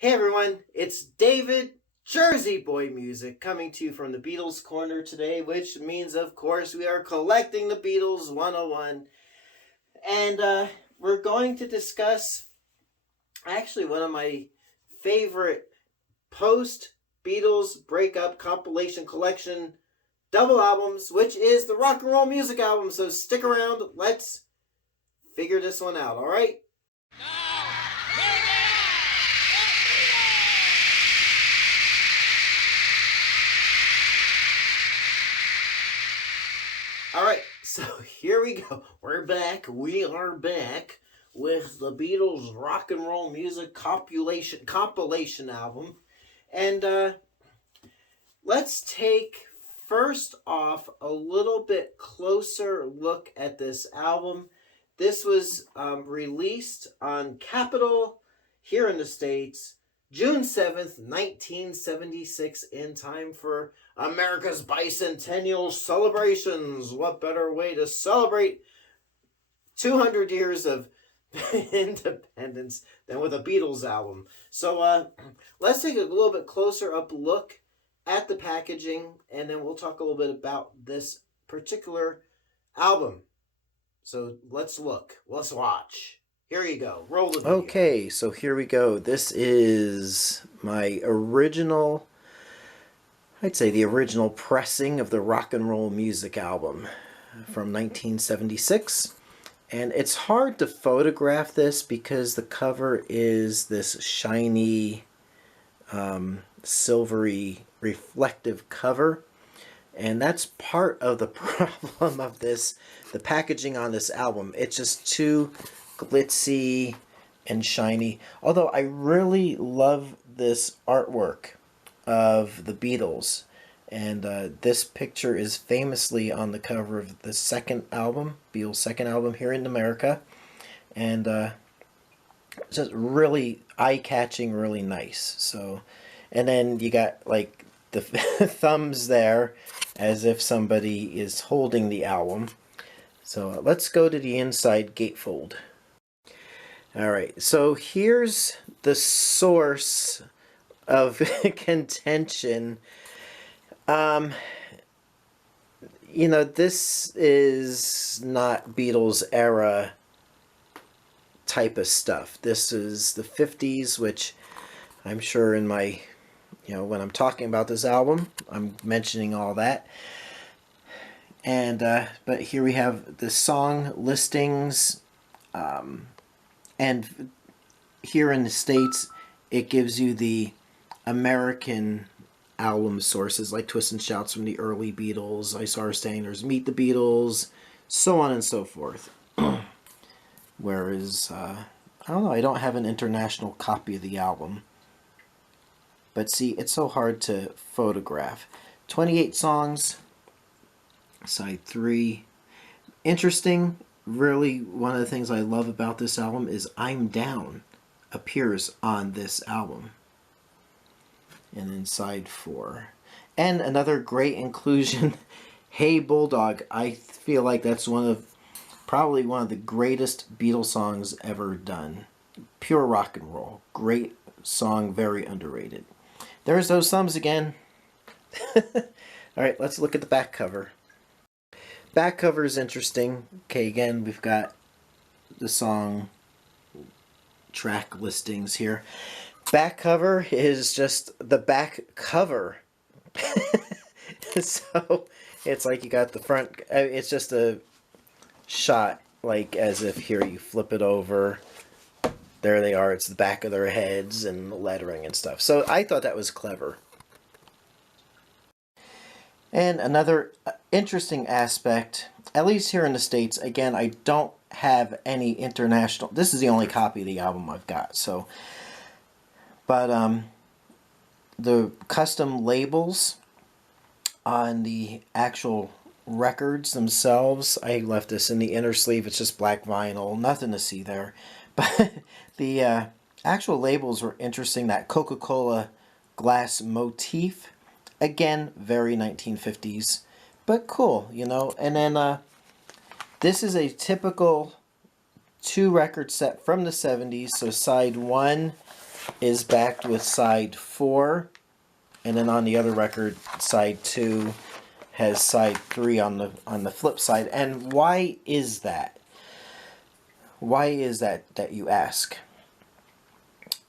Hey everyone, it's David, Jersey Boy Music, coming to you from the Beatles Corner today, which means, of course, we are collecting the Beatles 101. And we're going to discuss actually one of my favorite post Beatles breakup compilation collection double albums, which is the Rock and Roll Music album. So stick around, let's figure this one out, alright? Alright, so here we go. We're back. We are back with the Beatles Rock and Roll Music compilation album. And let's take first off a little bit closer look at this album. This was released on Capitol here in the States June 7th, 1976, in time for America's bicentennial celebrations. What better way to celebrate 200 years of independence than with a Beatles album? So let's take a little bit closer up look at the packaging, and then we'll talk a little bit about this particular album. So let's look. Let's watch. Here you go. Roll the video. Okay, so here we go. This is my original, I'd say the original pressing of the Rock and Roll Music album from 1976. And it's hard to photograph this because the cover is this shiny, silvery, reflective cover. And that's part of the problem of this, the packaging on this album. It's just too glitzy and shiny. Although I really love this artwork of the Beatles. And this picture is famously on the cover of the second album, Beatles' second album here in America. And just really eye-catching, really nice. So, and then you got like the thumbs there as if somebody is holding the album. So let's go to the inside gatefold. Alright, so here's the source of contention. You know, this is not Beatles era type of stuff. This is the 50s, which I'm sure in my, when I'm talking about this album, I'm mentioning all that. And, but here we have the song listings, and here in the States, it gives you the American album sources, like Twist and Shouts from the early Beatles, I Saw Her Standers, Meet the Beatles, so on and so forth. Whereas, I don't know, I don't have an international copy of the album. But see, it's so hard to photograph. 28 songs, side 3. Interesting. Really, one of the things I love about this album is I'm Down appears on this album. And then side 4. And another great inclusion, Hey Bulldog. I feel like that's probably one of the greatest Beatles songs ever done. Pure rock and roll. Great song, very underrated. There's those thumbs again. Alright, let's look at the back cover. Back cover is interesting. Okay, again, we've got the song track listings here. Back cover is just the back cover. So it's like you got the front, it's just a shot, like as if here you flip it over. There they are, it's the back of their heads and the lettering and stuff. So I thought that was clever. And another interesting aspect, at least here in the States, again, I don't have any international, this is the only copy of the album I've got, so, but the custom labels on the actual records themselves, I left this in the inner sleeve, it's just black vinyl, nothing to see there, but the actual labels were interesting, that Coca-Cola glass motif. Again, very 1950s, but cool, And then this is a typical 2-record set from the 70s. So side 1 is backed with side 4, and then on the other record, side 2 has side 3 on the flip side. And why is that? Why is that you ask?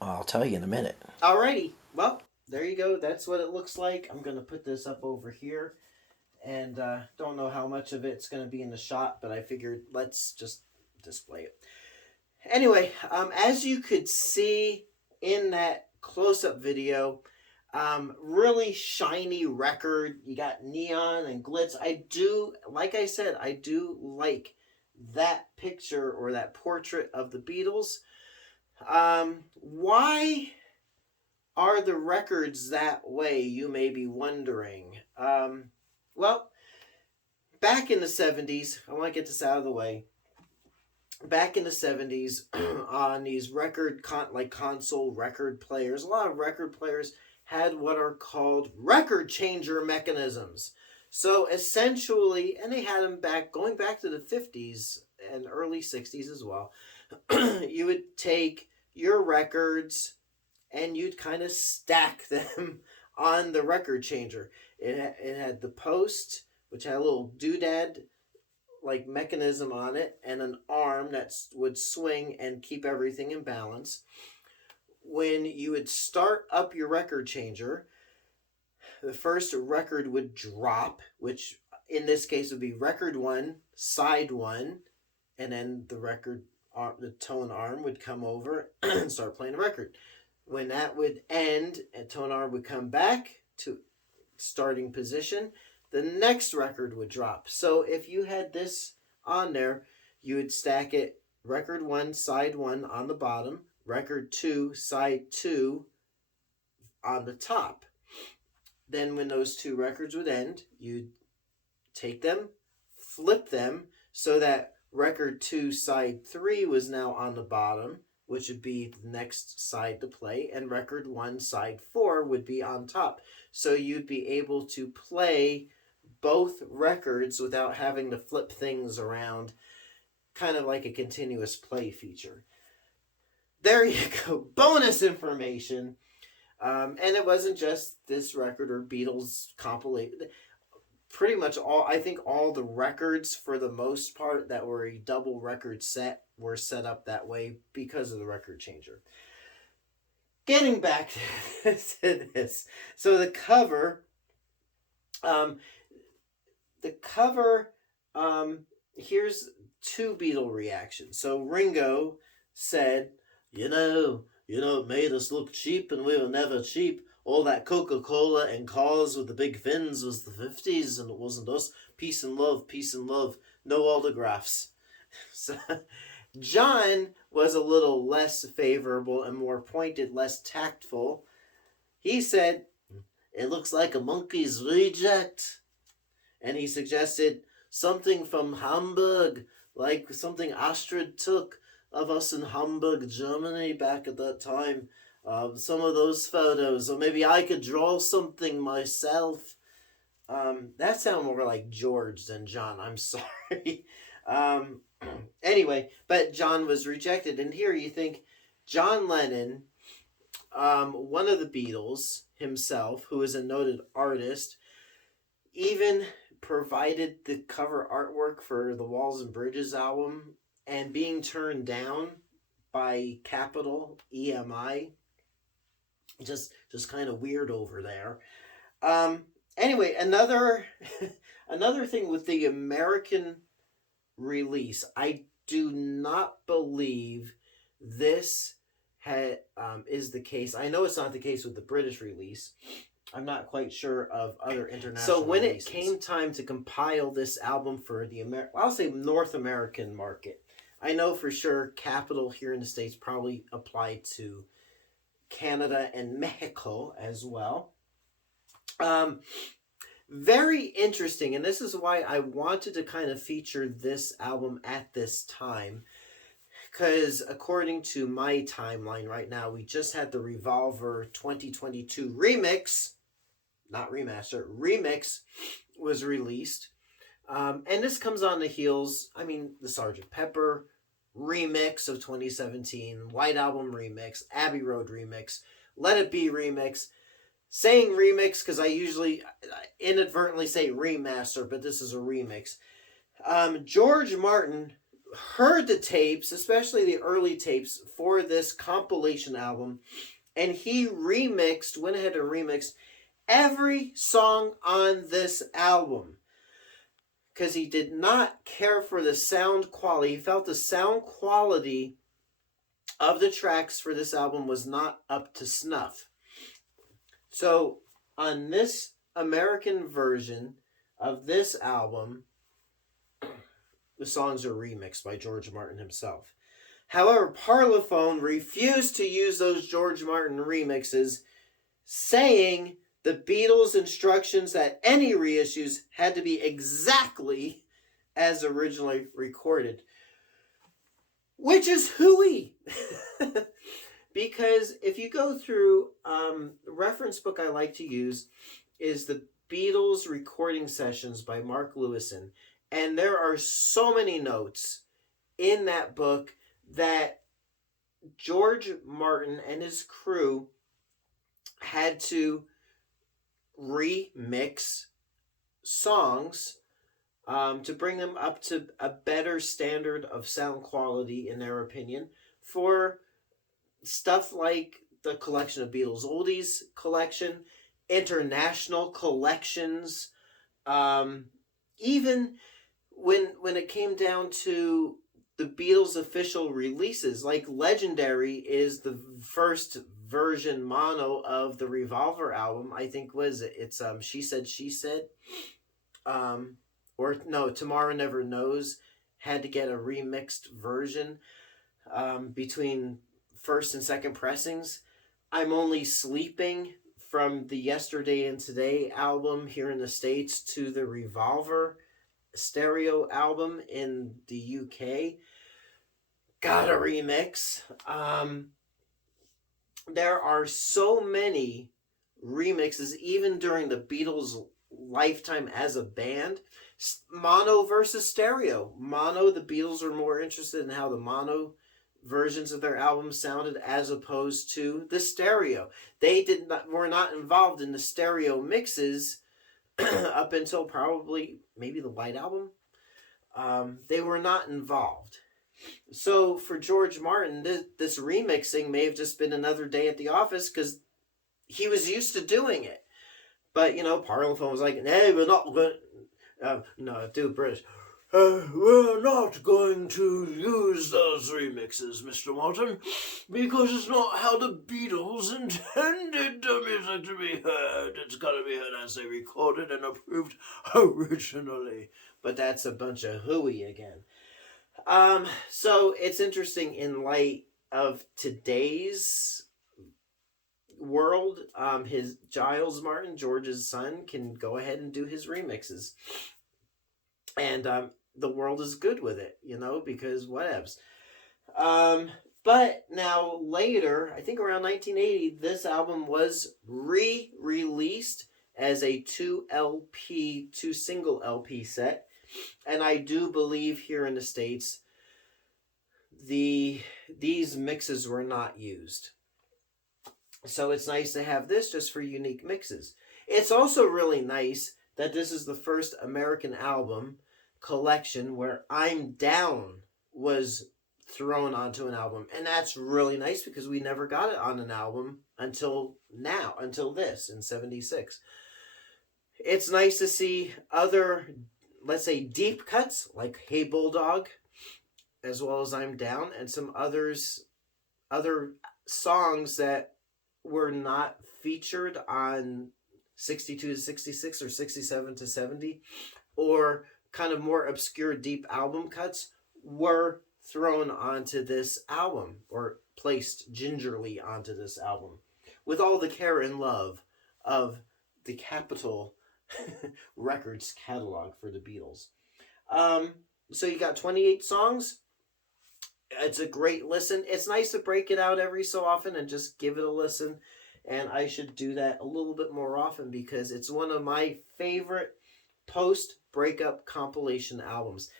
I'll tell you in a minute. Alrighty, well, there you go. That's what it looks like. I'm gonna put this up over here, and don't know how much of it's gonna be in the shot, but I figured let's just display it. Anyway, as you could see in that close-up video, really shiny record. You got neon and glitz. I do, like I said, I do like that picture or that portrait of the Beatles. Why are the records that way, you may be wondering? Well, back in the 70s, I want to get this out of the way. Back in the 70s, on these like console record players, a lot of record players had what are called record changer mechanisms. So essentially, and they had them going back to the 50s and early 60s as well. You would take your records and you'd kind of stack them on the record changer. It had the post, which had a little doodad like mechanism on it, and an arm that would swing and keep everything in balance. When you would start up your record changer, the first record would drop, which in this case would be record 1, side 1, and then the tone arm would come over and start playing the record. When that would end, a tone arm would come back to starting position. The next record would drop. So if you had this on there, you would stack it record 1, side 1 on the bottom, record 2, side 2 on the top. Then when those two records would end, you'd take them, flip them so that record 2, side 3 was now on the bottom, which would be the next side to play, and record 1, side 4 would be on top. So you'd be able to play both records without having to flip things around, kind of like a continuous play feature. There you go, bonus information. And it wasn't just this record or Beatles compilation. Pretty much I think all the records for the most part that were a double record set were set up that way because of the record changer. Getting back to this. So the cover, here's two Beatle reactions. So Ringo said, it made us look cheap and we were never cheap. All that Coca-Cola and cars with the big fins was the 50s and it wasn't us. Peace and love, no autographs. So John was a little less favorable and more pointed, less tactful. He said, it looks like a monkey's reject. And he suggested something from Hamburg, like something Astrid took of us in Hamburg, Germany back at that time. Some of those photos, or maybe I could draw something myself. That sounded more like George than John. I'm sorry. Anyway, but John was rejected. And here you think John Lennon, one of the Beatles himself, who is a noted artist, even provided the cover artwork for the Walls and Bridges album, and being turned down by Capitol EMI. Just kind of weird over there. Anyway, another thing with the American release, I do not believe this is the case. I know it's not the case with the British release. I'm not quite sure of other international So when releases. It came time to compile this album for the I'll say North American market, I know for sure Capitol here in the States probably applied to Canada and Mexico as well. Very interesting, and this is why I wanted to kind of feature this album at this time, because according to my timeline right now, we just had the Revolver 2022 remix, not remaster, remix was released. And this comes on the heels, the Sgt. Pepper remix of 2017, White Album remix, Abbey Road remix, Let It Be remix. Saying remix because I usually inadvertently say remaster, but this is a remix. George Martin heard the tapes, especially the early tapes, for this compilation album, and he went ahead and remixed every song on this album because he did not care for the sound quality. He felt the sound quality of the tracks for this album was not up to snuff. So, on this American version of this album, the songs are remixed by George Martin himself. However, Parlophone refused to use those George Martin remixes, saying the Beatles' instructions that any reissues had to be exactly as originally recorded. Which is hooey. Because if you go through, the reference book I like to use is the Beatles recording sessions by Mark Lewison. And there are so many notes in that book that George Martin and his crew had to remix songs to bring them up to a better standard of sound quality, in their opinion, for stuff like the collection of Beatles Oldies collection, international collections, even when it came down to the Beatles official releases, like Legendary is the first version mono of the Revolver album. I think it's She Said She Said, or no, Tomorrow Never Knows had to get a remixed version between first and second pressings. I'm Only Sleeping from the Yesterday and Today album here in the States to the Revolver stereo album in the UK got a remix. There are so many remixes, even during the Beatles' lifetime as a band. Mono versus stereo. Mono, the Beatles are more interested in how the mono versions of their albums sounded as opposed to the stereo. They were not involved in the stereo mixes up until probably maybe the White Album. They were not involved. So for George Martin, this remixing may have just been another day at the office because he was used to doing it. But, Parlophone was like, hey, we're not going no, do British. We're not going to use those remixes, Mr. Martin, because it's not how the Beatles intended the music to be heard. It's got to be heard as they recorded and approved originally. But that's a bunch of hooey again. So it's interesting in light of today's world. His Giles Martin, George's son, can go ahead and do his remixes. And the world is good with it, because whatevs. But now later, I think around 1980, this album was re-released as a two single LP set. And I do believe here in the States, these mixes were not used. So it's nice to have this just for unique mixes. It's also really nice that this is the first American album collection where I'm Down was thrown onto an album. And that's really nice because we never got it on an album until this in 76. It's nice to see other, let's say, deep cuts like Hey Bulldog, as well as I'm Down, and some other songs that were not featured on 62 to 66 or 67 to 70, or kind of more obscure deep album cuts were thrown onto this album, or placed gingerly onto this album, with all the care and love of the Capitol Records catalog for the Beatles. So you got 28 songs. It's a great listen. It's nice to break it out every so often and just give it a listen. And I should do that a little bit more often because it's one of my favorite post-breakup compilation albums.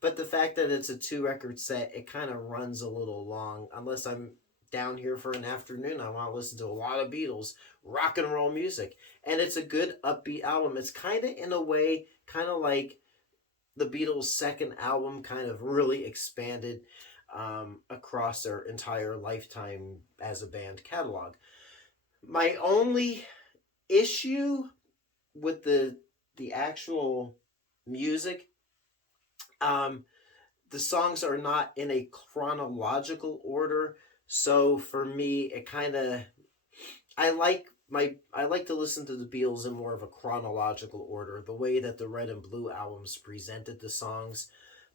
But the fact that it's a 2 record set, it kind of runs a little long. Unless I'm down here for an afternoon, I want to listen to a lot of Beatles rock and roll music, and it's a good upbeat album. It's kind of in a way, kind of like the Beatles' second album, kind of really expanded across their entire lifetime as a band catalog. My only issue with the actual music, um, the songs are not in a chronological order. So for me, it kind of I like to listen to the Beatles in more of a chronological order, the way that the Red and Blue albums presented the songs.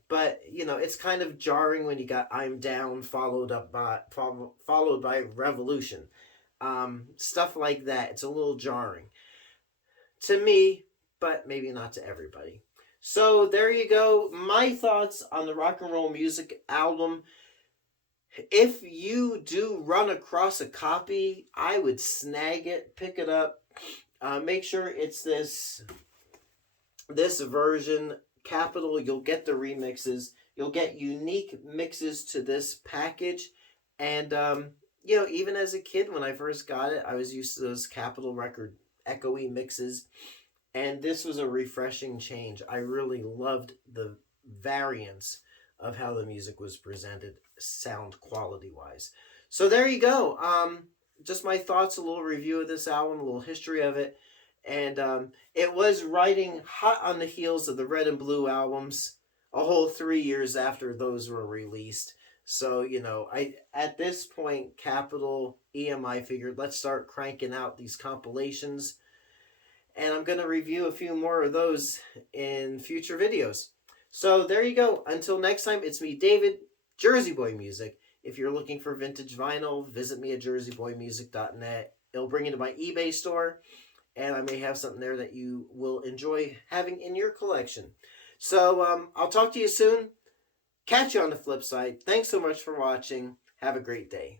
But it's kind of jarring when you got "I'm Down" followed by "Revolution," stuff like that. It's a little jarring to me, but maybe not to everybody. So there you go. My thoughts on the rock and roll music album. If you do run across a copy, I would snag it, pick it up. Make sure it's this version, capital. You'll get the remixes. You'll get unique mixes to this package, and even as a kid when I first got it, I was used to those Capitol record echoey mixes, and this was a refreshing change. I really loved the variance of how the music was presented, sound quality wise. So there you go. Just my thoughts, a little review of this album, a little history of it, and it was riding hot on the heels of the Red and Blue albums, a whole 3 years after those were released. So I at this point, Capitol EMI figured let's start cranking out these compilations, and I'm going to review a few more of those in future videos. So there you go. Until next time, it's me, David, Jersey Boy Music. If you're looking for vintage vinyl, visit me at jerseyboymusic.net. It'll bring you to my eBay store, and I may have something there that you will enjoy having in your collection. So I'll talk to you soon. Catch you on the flip side. Thanks so much for watching. Have a great day.